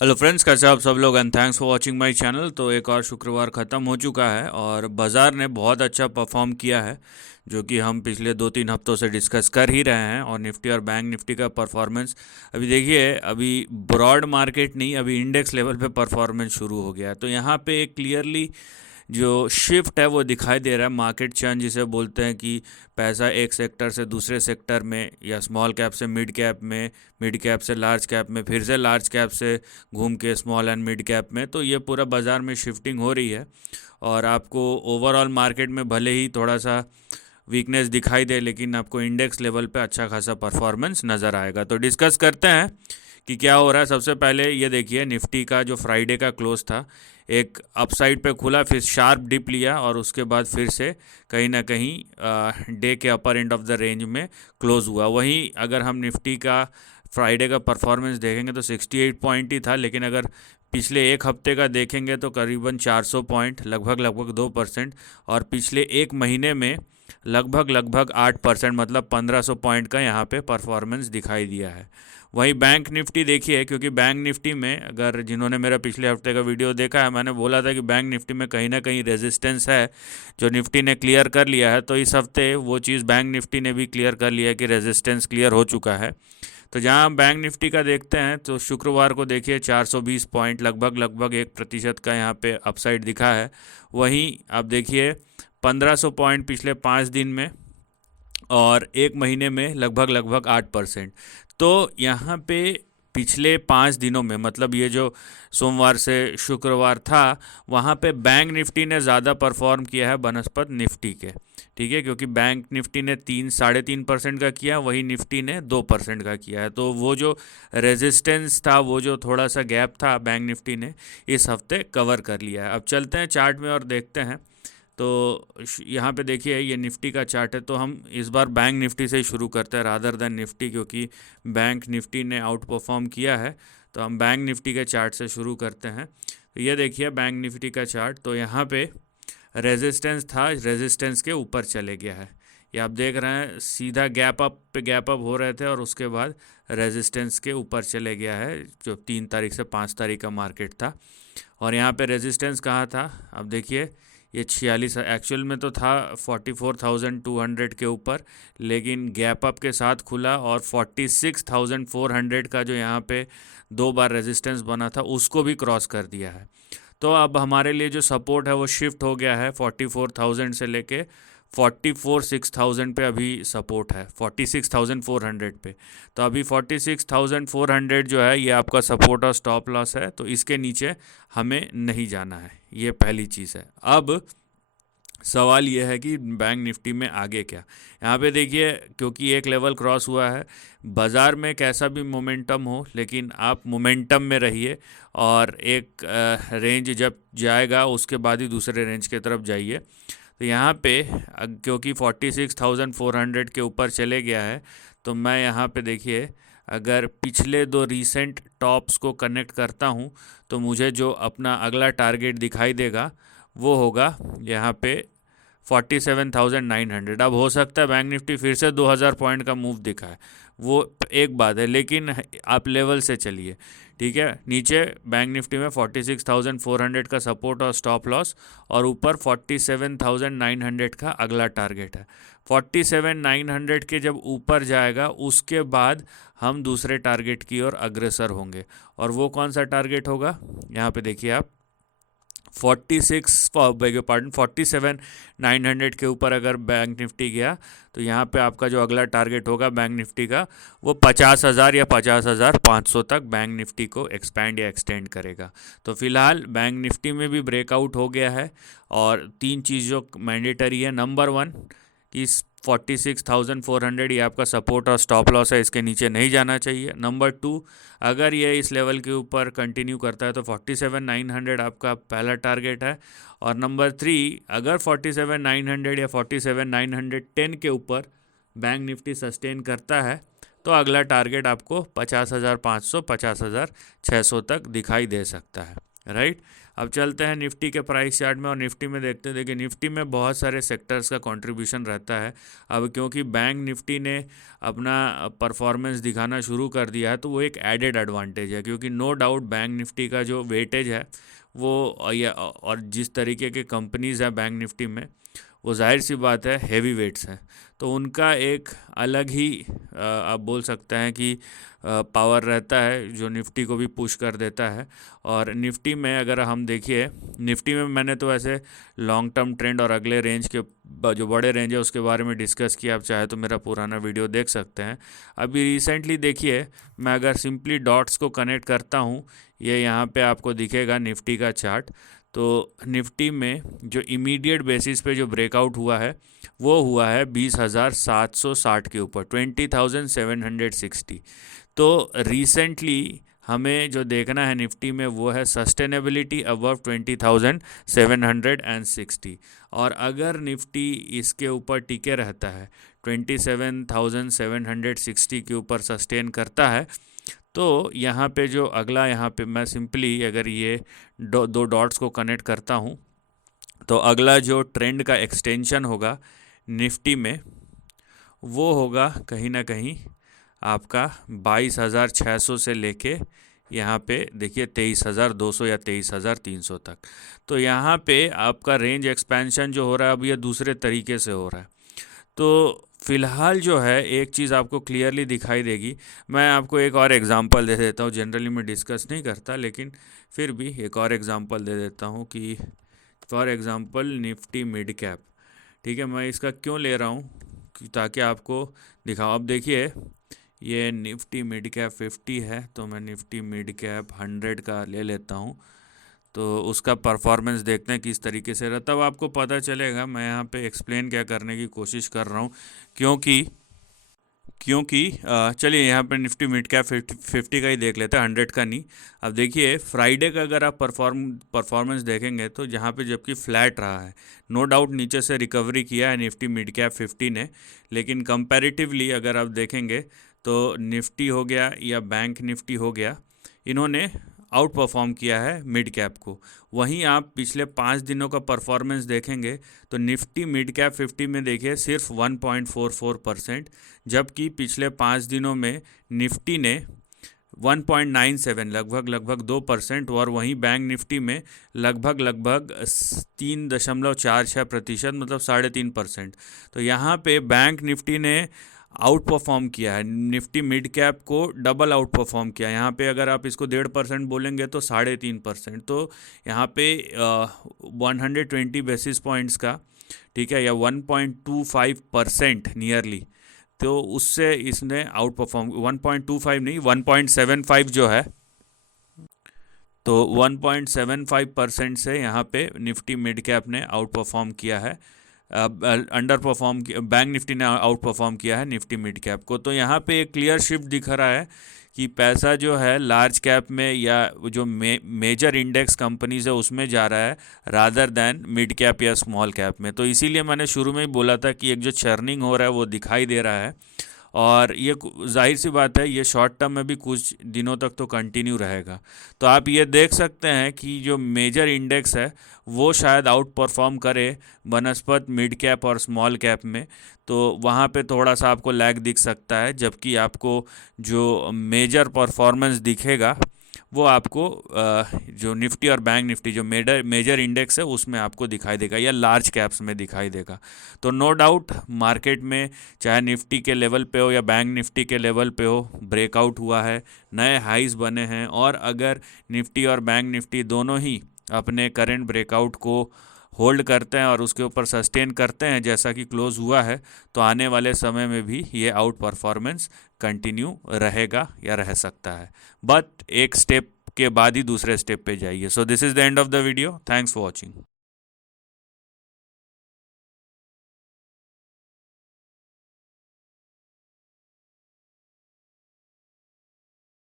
Hello friends, कैसे आप सब लोग and thanks for watching my channel. तो एक और शुक्रवार ख़त्म हो चुका है और बाज़ार ने बहुत अच्छा परफॉर्म किया है, जो कि हम पिछले 2-3 हफ्तों से डिस्कस कर ही रहे हैं। और निफ्टी और बैंक निफ्टी का परफॉर्मेंस अभी देखिए, अभी ब्रॉड मार्केट नहीं, अभी इंडेक्स लेवल पे परफॉर्मेंस शुरू हो गया है। तो यहाँ पे एक क्लियरली जो शिफ्ट है वो दिखाई दे रहा है। मार्केट चर्न जिसे बोलते हैं कि पैसा एक सेक्टर से दूसरे सेक्टर में, या स्मॉल कैप से मिड कैप में, मिड कैप से लार्ज कैप में, फिर से लार्ज कैप से घूम के स्मॉल एंड मिड कैप में। तो ये पूरा बाज़ार में शिफ्टिंग हो रही है और आपको ओवरऑल मार्केट में भले ही थोड़ा सा वीकनेस दिखाई दे, लेकिन आपको इंडेक्स लेवल पे अच्छा खासा परफॉर्मेंस नज़र आएगा। तो डिस्कस करते हैं कि क्या हो रहा है। सबसे पहले ये देखिए, निफ्टी का जो फ्राइडे का क्लोज था, एक अपसाइड पे खुला, फिर शार्प डिप लिया और उसके बाद फिर से कहीं ना कहीं डे के अपर एंड ऑफ द रेंज में क्लोज हुआ। वहीं अगर हम निफ्टी का फ्राइडे का परफॉर्मेंस देखेंगे तो 68 पॉइंट ही था, लेकिन अगर पिछले एक हफ्ते का देखेंगे तो करीबन 400 पॉइंट, लगभग लगभग 2%। और पिछले एक महीने में लगभग 8%, मतलब 1500 पॉइंट का यहाँ पे परफॉर्मेंस दिखाई दिया है। वहीं बैंक निफ्टी देखिए, क्योंकि बैंक निफ्टी में अगर जिन्होंने मेरा पिछले हफ्ते का वीडियो देखा है, मैंने बोला था कि बैंक निफ्टी में कहीं ना कहीं रेजिस्टेंस है जो निफ्टी ने क्लियर कर लिया है। तो इस हफ्ते वो चीज़ बैंक निफ्टी ने भी क्लियर कर लिया है कि रेजिस्टेंस क्लियर हो चुका है। तो जहां हम बैंक निफ्टी का देखते हैं तो शुक्रवार को देखिए 420 पॉइंट, लगभग लगभग 1% का यहाँ पे अपसाइड दिखा है। वहीं आप देखिए 1500 पॉइंट पिछले 5 दिन में, और एक महीने में लगभग लगभग 8%। तो यहाँ पे पिछले 5 दिनों में, मतलब ये जो सोमवार से शुक्रवार था, वहाँ पे बैंक निफ्टी ने ज़्यादा परफॉर्म किया है बनस्पत निफ्टी के। ठीक है, क्योंकि बैंक निफ्टी ने 3-3.5% का किया, वही निफ्टी ने 2% का किया है। तो वो जो रेजिस्टेंस था, वो जो थोड़ा सा गैप था, बैंक निफ्टी ने इस हफ्ते कवर कर लिया है। अब चलते हैं चार्ट में और देखते हैं। तो यहाँ पे देखिए, ये निफ्टी का चार्ट है। तो हम इस बार बैंक निफ्टी से ही शुरू करते हैं रादर देन निफ्टी, क्योंकि बैंक निफ्टी ने आउट परफॉर्म किया है। तो हम बैंक निफ्टी के चार्ट से शुरू करते हैं। तो ये देखिए बैंक निफ्टी का चार्ट। तो यहाँ पे रेजिस्टेंस था, रेजिस्टेंस के ऊपर चले गया है। ये आप देख रहे हैं, सीधा गैप अप पे गैप अप हो रहे थे और उसके बाद रेजिस्टेंस के ऊपर चले गया है, जो 3 तारीख से 5 तारीख का मार्केट था। और यहाँ पे रेजिस्टेंस कहाँ था, अब देखिए, ये 46 एक्चुअल में तो था 44,200 के ऊपर, लेकिन गैप अप के साथ खुला और 46,400 का जो यहाँ पे 2 बार रेजिस्टेंस बना था उसको भी क्रॉस कर दिया है। तो अब हमारे लिए जो सपोर्ट है वो शिफ्ट हो गया है 44,000 से लेके 44,600 पे। अभी सपोर्ट है 46,400 पे। तो अभी 46,400 जो है ये आपका सपोर्ट और स्टॉप लॉस है। तो इसके नीचे हमें नहीं जाना है, ये पहली चीज़ है। अब सवाल यह है कि बैंक निफ्टी में आगे क्या। यहाँ पे देखिए, क्योंकि एक लेवल क्रॉस हुआ है, बाज़ार में कैसा भी मोमेंटम हो, लेकिन आप मोमेंटम में रहिए और एक रेंज जब जाएगा उसके बाद ही दूसरे रेंज की तरफ जाइए। तो यहाँ पे क्योंकि 46,400 के ऊपर चले गया है, तो मैं यहाँ पे देखिए, अगर पिछले 2 रीसेंट टॉप्स को कनेक्ट करता हूँ तो मुझे जो अपना अगला टारगेट दिखाई देगा वो होगा यहाँ पे 47,900। अब हो सकता है बैंक निफ्टी फिर से 2,000 पॉइंट का मूव दिखाए, वो एक बात है, लेकिन आप लेवल से चलिए। ठीक है, नीचे बैंक निफ्टी में 46,400 का सपोर्ट और स्टॉप लॉस, और ऊपर 47,900 का अगला टारगेट है। 47,900 के जब ऊपर जाएगा उसके बाद हम दूसरे टारगेट की ओर अग्रसर होंगे। और वो कौन सा टारगेट होगा, यहाँ पे देखिए आप, 47,900 के ऊपर अगर बैंक निफ्टी गया तो यहाँ पे आपका जो अगला टारगेट होगा बैंक निफ्टी का, वो 50,000 या 50,500 तक बैंक निफ्टी को एक्सपैंड या एक्सटेंड करेगा। तो फिलहाल बैंक निफ्टी में भी ब्रेकआउट हो गया है। और 3 चीज़ जो मैंडेटरी है, नंबर 1 कि 46,400 ये आपका सपोर्ट और स्टॉप लॉस है, इसके नीचे नहीं जाना चाहिए। नंबर 2, अगर ये इस लेवल के ऊपर कंटिन्यू करता है तो 47,900 आपका पहला टारगेट है। और नंबर 3, अगर 47,900 या 47,910 के ऊपर बैंक निफ्टी सस्टेन करता है तो अगला टारगेट आपको 50,500 50,600 तक दिखाई दे सकता है। राइट। अब चलते हैं निफ्टी के प्राइस चार्ट में और निफ्टी में देखते हैं। देखिए निफ्टी में बहुत सारे सेक्टर्स का कंट्रीब्यूशन रहता है। अब क्योंकि बैंक निफ्टी ने अपना परफॉर्मेंस दिखाना शुरू कर दिया है तो वो एक एडेड एडवांटेज है, क्योंकि नो डाउट बैंक निफ्टी का जो वेटेज है वो और जिस तरीके के कंपनीज़ हैं बैंक निफ्टी में, वो जाहिर सी बात है हेवी वेट्स हैं, तो उनका एक अलग ही आप बोल सकते हैं कि पावर रहता है जो निफ्टी को भी पुश कर देता है। और निफ्टी में अगर हम देखिए, निफ्टी में मैंने तो ऐसे लॉन्ग टर्म ट्रेंड और अगले रेंज के जो बड़े रेंज है उसके बारे में डिस्कस किया, आप चाहे तो मेरा पुराना वीडियो देख सकते हैं। अभी रिसेंटली देखिए, मैं अगर सिंपली डॉट्स को कनेक्ट करता हूँ, ये यहाँ पे आपको दिखेगा निफ्टी का चार्ट। तो निफ्टी में जो इमीडिएट बेसिस पे जो ब्रेकआउट हुआ है वो हुआ है 20,760 के ऊपर, 20,760। तो रिसेंटली हमें जो देखना है निफ्टी में वो है सस्टेनेबिलिटी अबव 20,760। और अगर निफ्टी इसके ऊपर टिके रहता है, 27,760 के ऊपर सस्टेन करता है, तो यहाँ पे जो अगला, यहाँ पे मैं सिंपली अगर ये दो डॉट्स को कनेक्ट करता हूँ, तो अगला जो ट्रेंड का एक्सटेंशन होगा निफ्टी में वो होगा कहीं ना कहीं आपका 22,600 से लेके यहाँ पे देखिए 23,200 या 23,300 तक। तो यहाँ पे आपका रेंज एक्सपेंशन जो हो रहा है अब ये दूसरे तरीके से हो रहा है। तो फ़िलहाल जो है एक चीज़ आपको क्लियरली दिखाई देगी। मैं आपको एक और एग्ज़ाम्पल दे देता हूँ, जनरली मैं डिस्कस नहीं करता लेकिन फिर भी एक और एग्ज़ाम्पल दे देता हूँ कि for example Nifty mid cap, ठीक है। मैं इसका क्यों ले रहा हूँ ताकि आपको दिखाऊँ। अब देखिए ये निफ्टी मिड कैप 50 है, तो मैं निफ्टी मिड कैप 100 का ले लेता हूँ, तो उसका परफॉर्मेंस देखते हैं किस तरीके से रहा, तब आपको पता चलेगा। मैं यहाँ पे एक्सप्लेन क्या करने की कोशिश कर रहा हूँ, क्योंकि चलिए यहाँ पे निफ्टी मिड कैप 50 का ही देख लेते हैं, 100 का नहीं। अब देखिए फ्राइडे का अगर आप परफॉर्मेंस देखेंगे तो जहाँ पे जबकि फ्लैट रहा है, नो डाउट नीचे से रिकवरी किया है निफ्टी मिड कैप 50 ने, लेकिन कंपैरेटिवली अगर आप देखेंगे तो निफ्टी हो गया या बैंक निफ्टी हो गया, इन्होंने आउट परफॉर्म किया है मिड कैप को। वहीं आप पिछले 5 दिनों का परफॉर्मेंस देखेंगे तो निफ्टी मिड कैप 50 में देखिए सिर्फ 1.44%, जबकि पिछले 5 दिनों में निफ्टी ने 1.97 लगभग 2%, और वहीं बैंक निफ्टी में लगभग 3.46%, मतलब 3.5%। तो यहाँ पे बैंक निफ्टी ने आउट परफॉर्म किया है, निफ्टी मिड कैप को डबल आउट परफॉर्म किया। यहाँ पे अगर आप इसको 1.5% बोलेंगे तो 3.5%। तो यहाँ पे 120 बेसिस पॉइंट्स का, ठीक है, या 1.25% नियरली, तो उससे इसने आउट परफॉर्म, 1.25 नहीं 1.75 जो है, तो 1.75% से यहाँ पे निफ्टी मिड कैप ने आउट परफॉर्म किया है, अंडर परफॉर्म, बैंक निफ्टी ने आउट परफॉर्म किया है निफ्टी मिड कैप को। तो यहाँ पे एक क्लियर शिफ्ट दिख रहा है कि पैसा जो है लार्ज कैप में या जो मेजर इंडेक्स कंपनीज है उसमें जा रहा है रादर दैन मिड कैप या स्मॉल कैप में। तो इसीलिए मैंने शुरू में ही बोला था कि एक जो चर्निंग हो रहा है वो दिखाई दे रहा है, और ये जाहिर सी बात है ये शॉर्ट टर्म में भी कुछ दिनों तक तो कंटिन्यू रहेगा। तो आप ये देख सकते हैं कि जो मेजर इंडेक्स है वो शायद आउट परफॉर्म करे बनस्पत मिड कैप और स्मॉल कैप में, तो वहाँ पे थोड़ा सा आपको लैग दिख सकता है, जबकि आपको जो मेजर परफॉर्मेंस दिखेगा वो आपको जो निफ्टी और बैंक निफ्टी जो मेजर इंडेक्स है उसमें आपको दिखाई देगा, या लार्ज कैप्स में दिखाई देगा। तो नो डाउट मार्केट में चाहे निफ्टी के लेवल पे हो या बैंक निफ्टी के लेवल पे हो, ब्रेकआउट हुआ है, नए हाइज बने हैं, और अगर निफ्टी और बैंक निफ्टी दोनों ही अपने करंट ब्रेकआउट को होल्ड करते हैं और उसके ऊपर सस्टेन करते हैं जैसा कि क्लोज हुआ है, तो आने वाले समय में भी ये आउट परफॉर्मेंस कंटिन्यू रहेगा या रह सकता है, बट एक स्टेप के बाद ही दूसरे स्टेप पे जाइए। So this is the end of the video, thanks for watching.